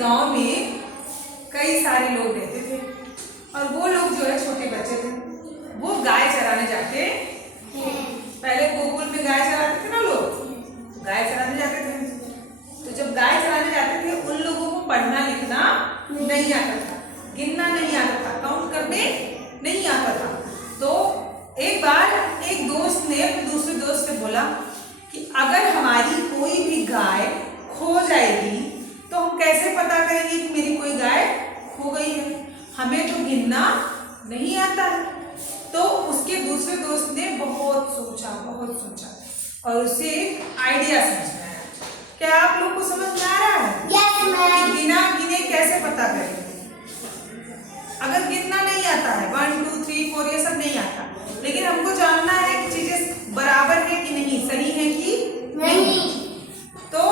गांव में कई सारे लोग रहते थे और वो लोग जो है छोटे बच्चे थे, वो गाय चराने जाते। पहले गोकुल में गाय चराते थे ना लोग, गाय चराने जाते थे। तो जब गाय चराने जाते थे उन लोगों को पढ़ना लिखना नहीं आता था, गिनना नहीं आता था, काउंट करने नहीं आता था। तो एक बार एक दोस्त ने अपने दूसरे दोस्त से बोला कि अगर हमारी कोई भी गाय खो जाएगी तो हम कैसे पता करेंगे कि मेरी कोई गाय खो गई है, हमें तो गिनना नहीं आता है। तो उसके दूसरे दोस्त ने बहुत सोचा और उसे एक आइडिया समझ में आया। क्या आप लोग को समझ में आ रहा है? कि बिना गिने कैसे पता करेंगे? अगर गिनना नहीं आता है, 1 2 3 4 ये सब नहीं आता, लेकिन हमको जानना है कि चीजें बराबर है कि नहीं, सही है कि नहीं। तो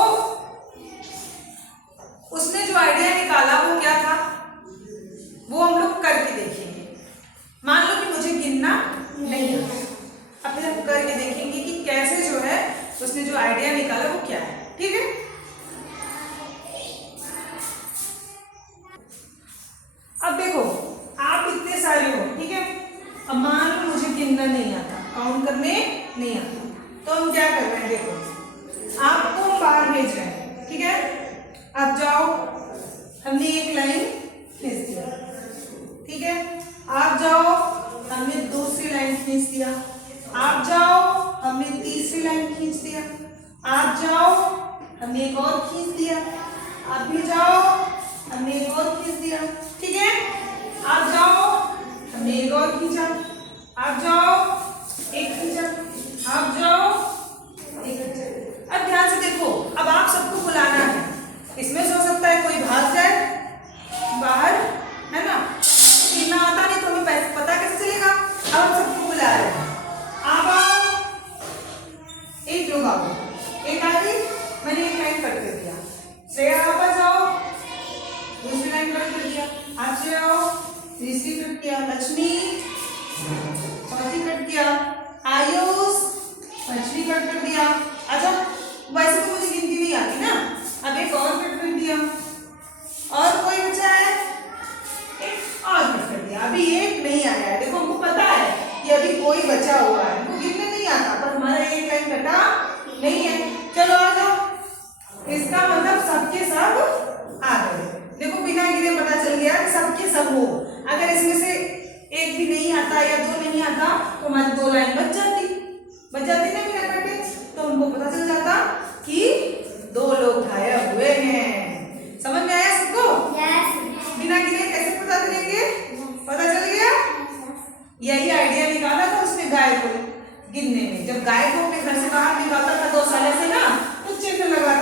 उसने जो आइडिया निकाला वो क्या था, वो हम लोग करके देखेंगे। मान लो कि मुझे गिनना नहीं आता, अब फिर हम करके देखेंगे कि कैसे जो है उसने जो आइडिया निकाला वो क्या है। ठीक है, अब देखो आप इतने सारे हो, ठीक है। अब मान लो मुझे गिनना नहीं आता, काउंट करने नहीं आता, तो हम क्या कर रहे हैं, देखो आपको बाहर भेज रहे हैं, ठीक है। अब जाओ, हमने एक लाइन खींच दिया, ठीक है। आप जाओ, हमने दूसरी लाइन खींच दिया। आप जाओ, हमने तीसरी लाइन खींच दिया। आप जाओ, हमने एक और खींच दिया। आप भी जाओ, हमने एक और खींच दिया, ठीक है। आप जाओ, हमने एक और खींचा। आप जाओ, एक खींचा। आप जाओ, एक खींचा। अब ध्यान से देखो, अब आप सबको बुलाना है। इसमें हो सकता है कोई भाग जाए बाहर, है ना, गिनना आता नहीं तो हमें पता कैसे चलेगा। अब हम सबको बुला रहे हैं, आप आओ, एक लोग आओ, एक आ गई, मैंने एक लाइन कट कर दिया। श्रेया आप आ जाओ, दूसरी लाइन कट कर दिया। आप से आओ, तीसरी कट किया। लक्ष्मी चौथी कट किया। आयुष पांचवी कट कर दिया। अच्छा, वैसे तो मुझे गिनती नहीं आती ना, अब एक और कट कर दिया। और कोई बचा है, एक और कट कर दिया। अभी एक नहीं आया है, देखो हमको पता है कि अभी कोई बचा हुआ है, हमको गिनने नहीं आता, पर हमारा एक लाइन कटा नहीं है। चलो आ जाओ, इसका मतलब सबके सब आ गए। देखो बिना गिने पता चल गया कि सबके सब हो। अगर इसमें से एक भी नहीं आता या दो नहीं आता तो हमारी दो लाइन बच जाती ना बिना कटे, तो हमको पता चल जाता कि दो लोग गायब हुए हैं। समझ में आया सबको? बिना गिने कैसे पता करेंगे? पता चल गया? यही आइडिया निकाला था उसने गाय को गिनने में। जब गाय को अपने घर से बाहर निकालता था 2 साल से ना, तो चिन्ह लगा